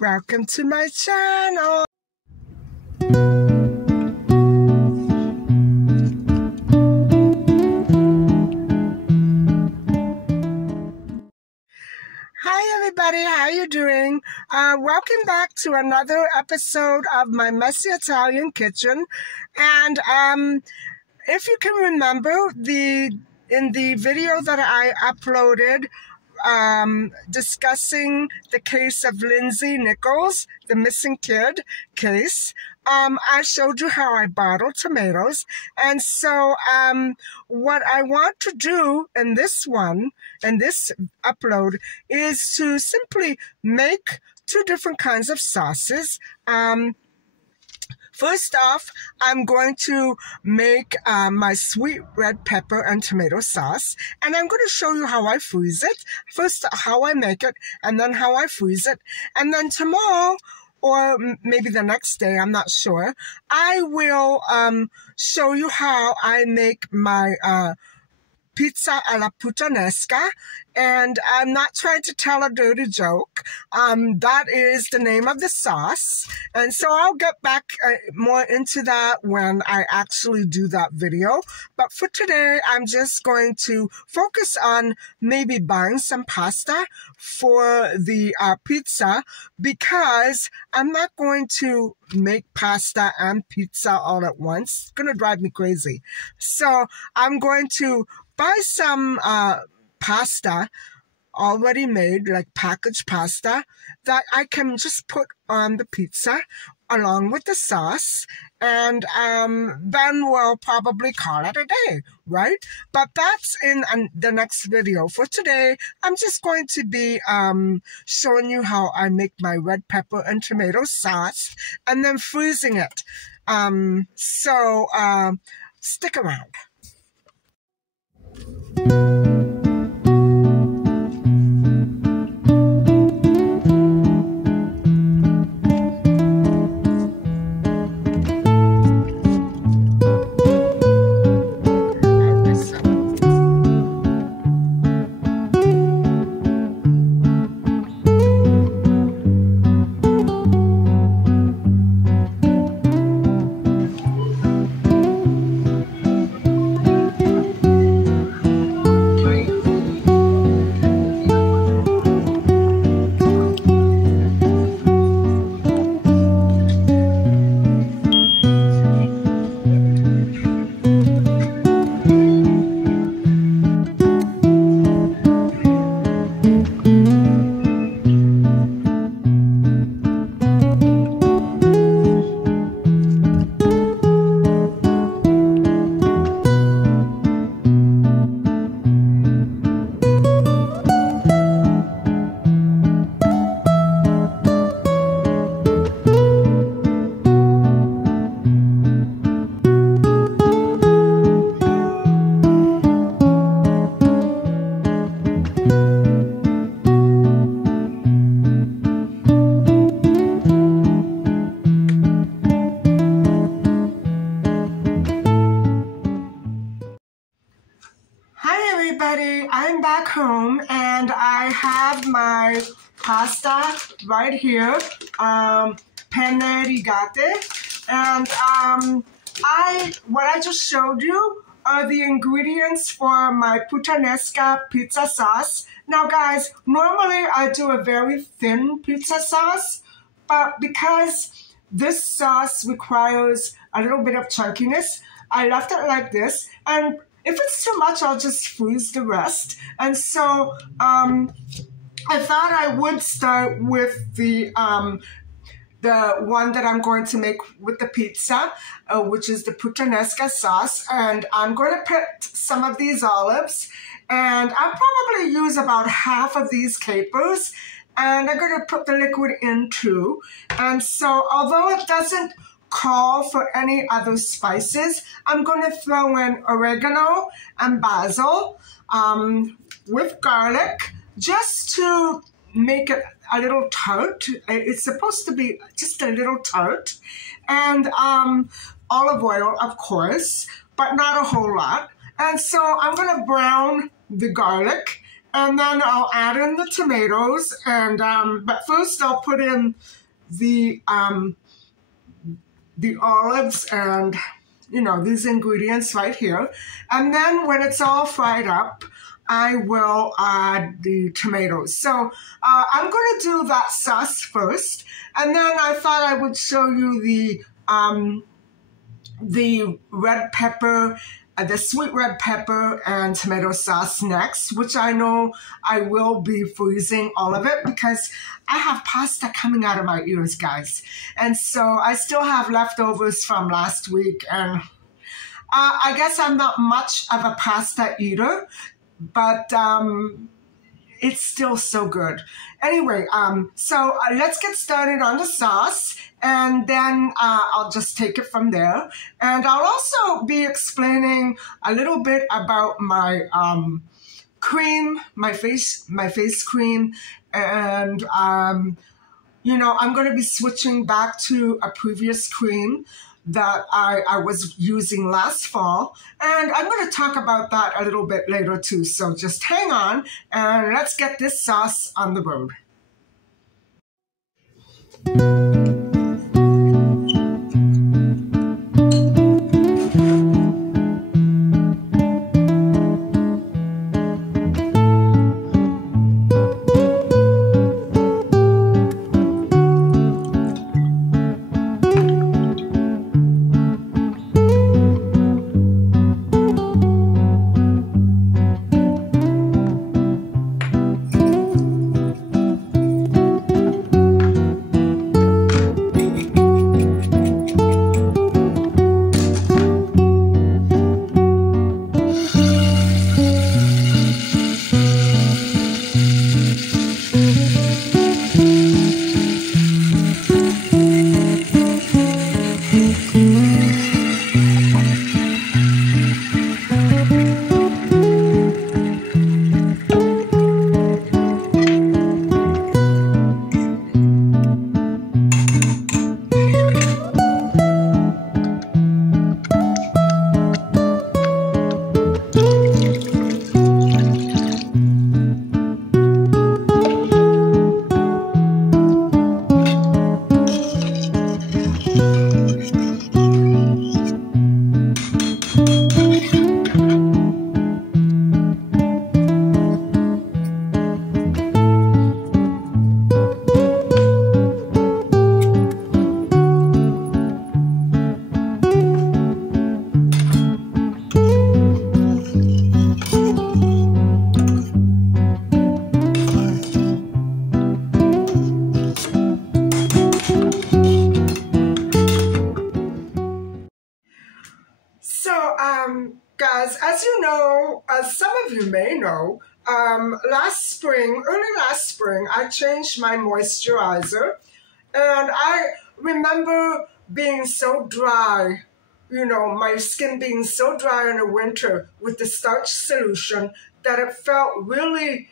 Welcome to my channel. Hi everybody, how you doing? Welcome back to another episode of my messy Italian kitchen. And if you can remember, in the video that I uploaded discussing the case of Lindsay Nichols, the missing kid case, I showed you how I bottle tomatoes. And so what I want to do in this upload, is to simply make two different kinds of sauces. First off, I'm going to make my sweet red pepper and tomato sauce, and I'm going to show you how I freeze it. First, how I make it, and then how I freeze it. And then tomorrow, or maybe the next day, I'm not sure, I will show you how I make my pizza alla puttanesca. And I'm not trying to tell a dirty joke. That is the name of the sauce. And so I'll get back more into that when I actually do that video. But for today, I'm just going to focus on maybe buying some pasta for the pizza, because I'm not going to make pasta and pizza all at once. It's going to drive me crazy. So I'm going to buy some pasta already made, like packaged pasta, that I can just put on the pizza along with the sauce, and then we'll probably call it a day, right? But that's in the next video. For today, I'm just going to be showing you how I make my red pepper and tomato sauce and then freezing it. So stick around. I'm back home and I have my pasta right here, penne rigate, and what I just showed you are the ingredients for my puttanesca pizza sauce. Now guys, normally I do a very thin pizza sauce, but because this sauce requires a little bit of chunkiness, I left it like this, and if it's too much, I'll just freeze the rest. And so I thought I would start with the one that I'm going to make with the pizza, which is the puttanesca sauce. And I'm going to put some of these olives And I'll probably use about half of these capers, and I'm going to put the liquid in too. And so although it doesn't call for any other spices, I'm going to throw in oregano and basil with garlic just to make it a little tart. It's supposed to be just a little tart. And olive oil, of course, but not a whole lot. And so I'm going to brown the garlic, and then I'll add in the tomatoes. And but first I'll put in the olives and, you know, these ingredients right here. And then when it's all fried up, I will add the tomatoes. So I'm going to do that sauce first, and then I thought I would show you the red pepper, the sweet red pepper and tomato sauce next, which I know I will be freezing all of it because I have pasta coming out of my ears, guys. And so I still have leftovers from last week, and I guess I'm not much of a pasta eater, but it's still so good. Anyway, so let's get started on the sauce, and then I'll just take it from there. And I'll also be explaining a little bit about my cream, my face cream, and you know, I'm going to be switching back to a previous cream that I was using last fall. And I'm going to talk about that a little bit later too. So just hang on and let's get this sauce on the road. Guys, as you know, as some of you may know, early last spring, I changed my moisturizer, and I remember being so dry, you know, my skin being so dry in the winter with the starch solution that it felt really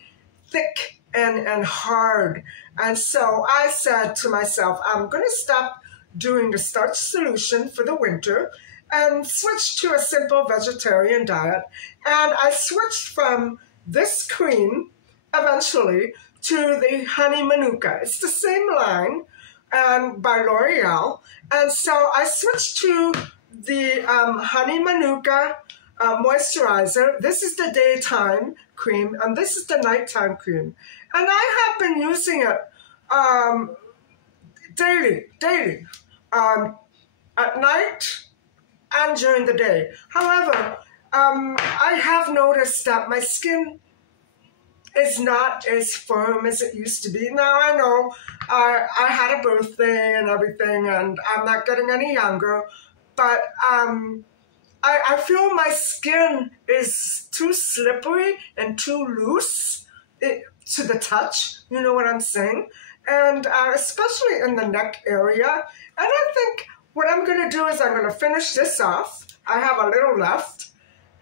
thick and hard. And so I said to myself, I'm going to stop doing the starch solution for the winter and switch to a simple vegetarian diet. And I switched from this cream eventually to the Honey Manuka. It's the same line by L'Oreal. And so I switched to the Honey Manuka moisturizer. This is the daytime cream, and this is the nighttime cream. And I have been using it daily, at night and during the day. However, I have noticed that my skin is not as firm as it used to be. Now, I know I had a birthday and everything, and I'm not getting any younger, but I feel my skin is too slippery and too loose to the touch, you know what I'm saying? And especially in the neck area. And I think what I'm going to do is I'm going to finish this off. I have a little left.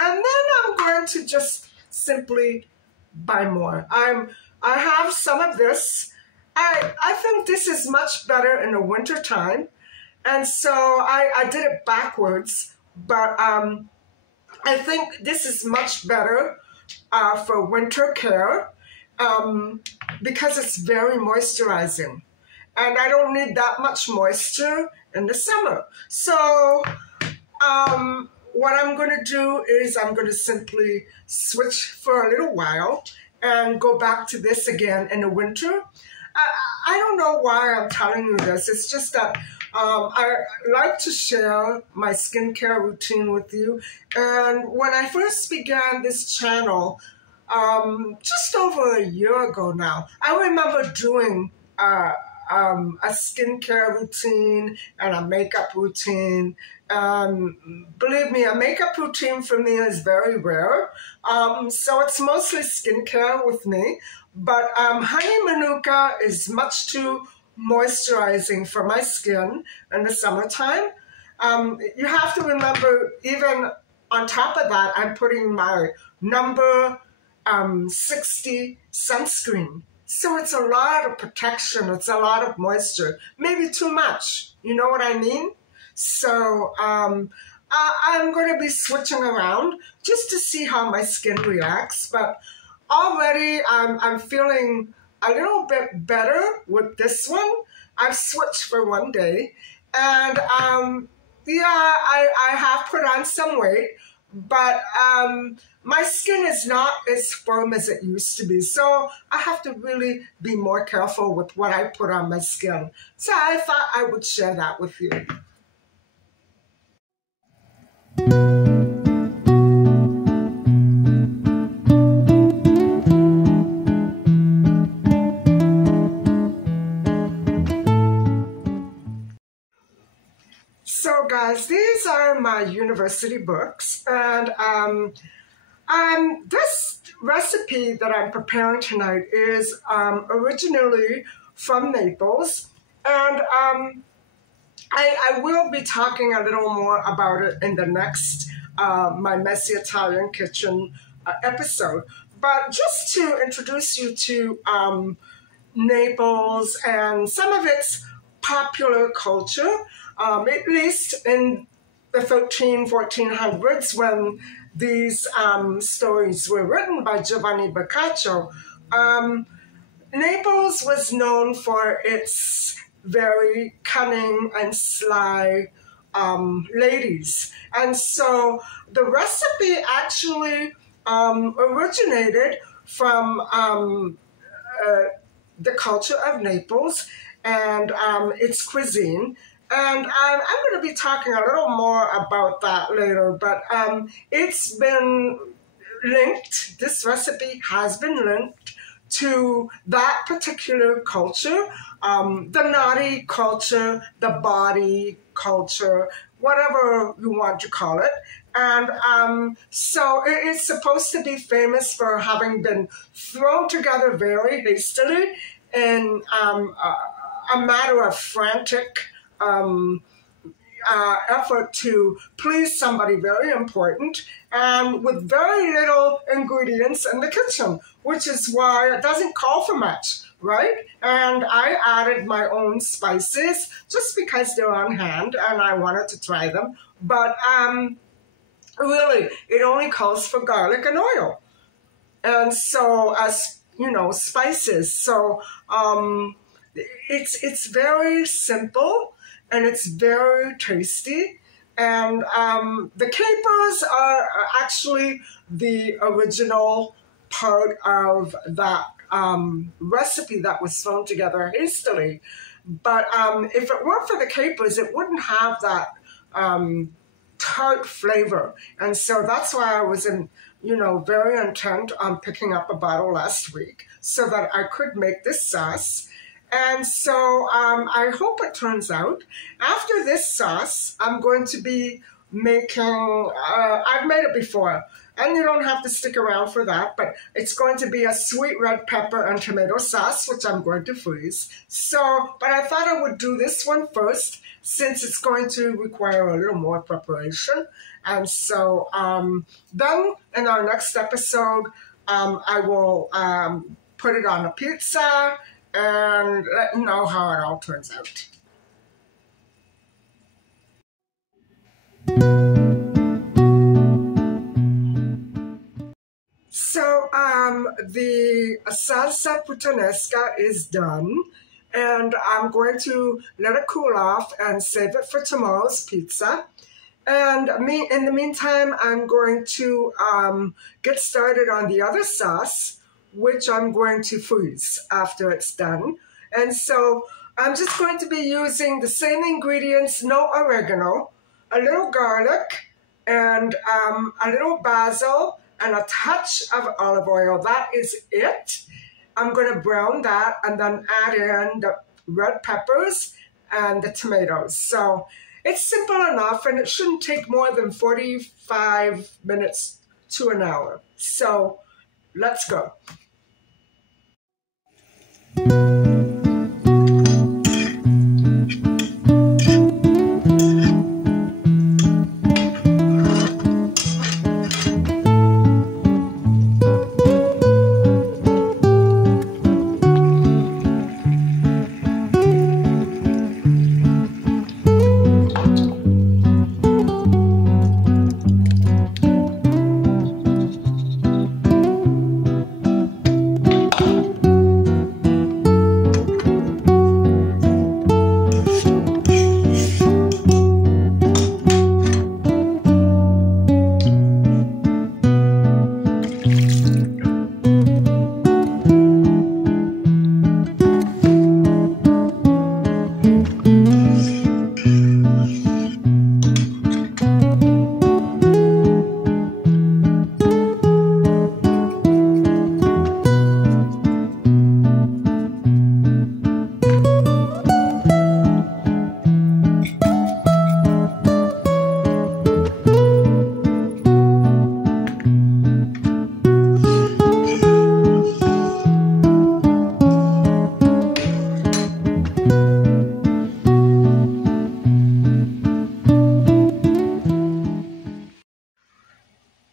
And then I'm going to just simply buy more. I have some of this. I think this is much better in the winter time. And so I did it backwards, but I think this is much better for winter care because it's very moisturizing. And I don't need that much moisture in the summer. So what I'm going to do is I'm going to simply switch for a little while and go back to this again in the winter. I don't know why I'm telling you this. It's just that I like to share my skincare routine with you. And when I first began this channel, just over a year ago now, I remember doing a skincare routine and a makeup routine. Believe me, a makeup routine for me is very rare. So it's mostly skincare with me. But honey manuka is much too moisturizing for my skin in the summertime. You have to remember, even on top of that, I'm putting my number 60 sunscreen. So it's a lot of protection. It's a lot of moisture, maybe too much. You know what I mean? So I'm going to be switching around just to see how my skin reacts. But already I'm feeling a little bit better with this one. I've switched for one day. And yeah, I have put on some weight. But my skin is not as firm as it used to be. So I have to really be more careful with what I put on my skin. So I thought I would share that with you. So guys, these are my university books, and this recipe that I'm preparing tonight is originally from Naples, and I will be talking a little more about it in the next My Messy Italian Kitchen episode. But just to introduce you to Naples and some of its popular culture, at least in the 1400s when these stories were written by Giovannibocaccio. Naples was known for its very cunning and sly ladies. And so the recipe actually originated from the culture of Naples and its cuisine. And I'm going to be talking a little more about that later, but it's been linked, this recipe has been linked to that particular culture, the naughty culture, the body culture, whatever you want to call it. And so it's supposed to be famous for having been thrown together very hastily in a matter of frantic effort to please somebody very important, and with very little ingredients in the kitchen, which is why it doesn't call for much, right? And I added my own spices just because they're on hand and I wanted to try them. But really, it only calls for garlic and oil. And so, as you know, spices. So it's very simple. And it's very tasty. And the capers are actually the original part of that recipe that was thrown together hastily. But if it weren't for the capers, it wouldn't have that tart flavor. And so that's why I was very intent on picking up a bottle last week so that I could make this sauce. And so I hope it turns out. After this sauce, I'm going to be making, I've made it before, and you don't have to stick around for that, but it's going to be a sweet red pepper and tomato sauce, which I'm going to freeze. So, but I thought I would do this one first, since it's going to require a little more preparation. And so then in our next episode, I will put it on a pizza and let you know how it all turns out. So the salsa puttanesca is done, and I'm going to let it cool off and save it for tomorrow's pizza. And in the meantime, I'm going to get started on the other sauce, which I'm going to freeze after it's done. And so I'm just going to be using the same ingredients, no oregano, a little garlic, and a little basil, and a touch of olive oil. That is it. I'm going to brown that and then add in the red peppers and the tomatoes. So it's simple enough, and it shouldn't take more than 45 minutes to an hour. So let's go.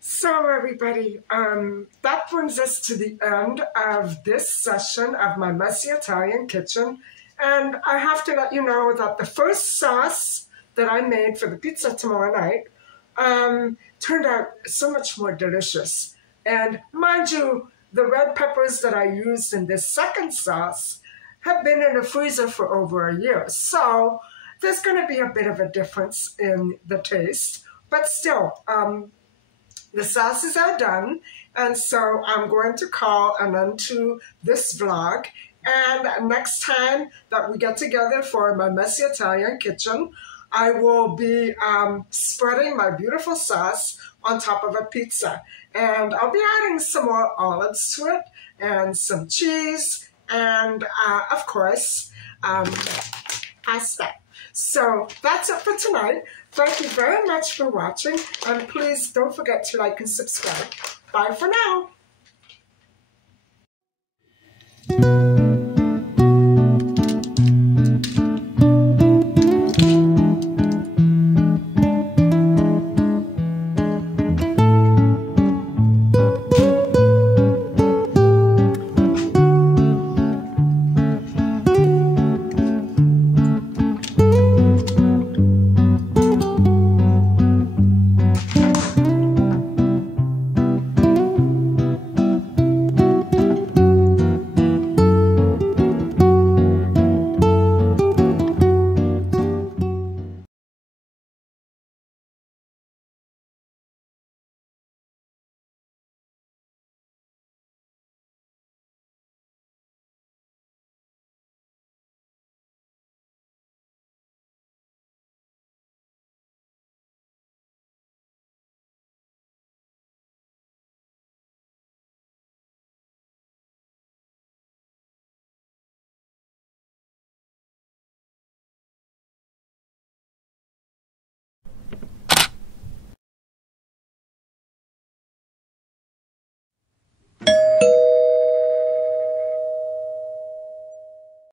So everybody, that brings us to the end of this session of my messy Italian kitchen. And I have to let you know that the first sauce that I made for the pizza tomorrow night turned out so much more delicious. And mind you, the red peppers that I used in this second sauce have been in the freezer for over a year. So there's going to be a bit of a difference in the taste, but still, the sauces are done, and so I'm going to call an end to this vlog. And next time that we get together for my messy Italian kitchen, I will be spreading my beautiful sauce on top of a pizza. And I'll be adding some more olives to it, and some cheese, and of course, pasta. So that's it for tonight. Thank you very much for watching, and please don't forget to like and subscribe. Bye for now.